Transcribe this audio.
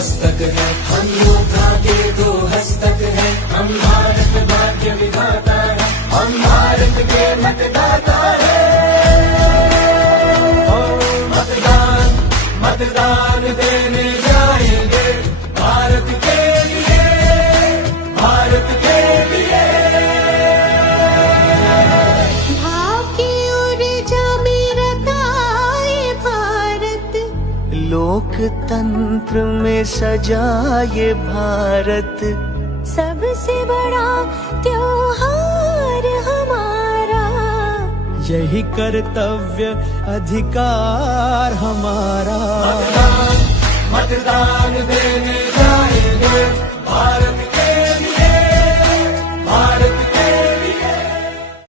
मस्तक है, हम योद्धा के दो हस्तक है। हम भारत भाग्य विधाता है, हम भारत के मतदाता है। मतदान मतदान देने जाएंगे, भारत के लिए, भारत के लिए। भाव की ऊर्जा में रता ये भारत, लोकतंत्र में सजा ये भारत। सबसे बड़ा त्योहार हमारा, यही कर्तव्य अधिकार हमारा। मतदान देने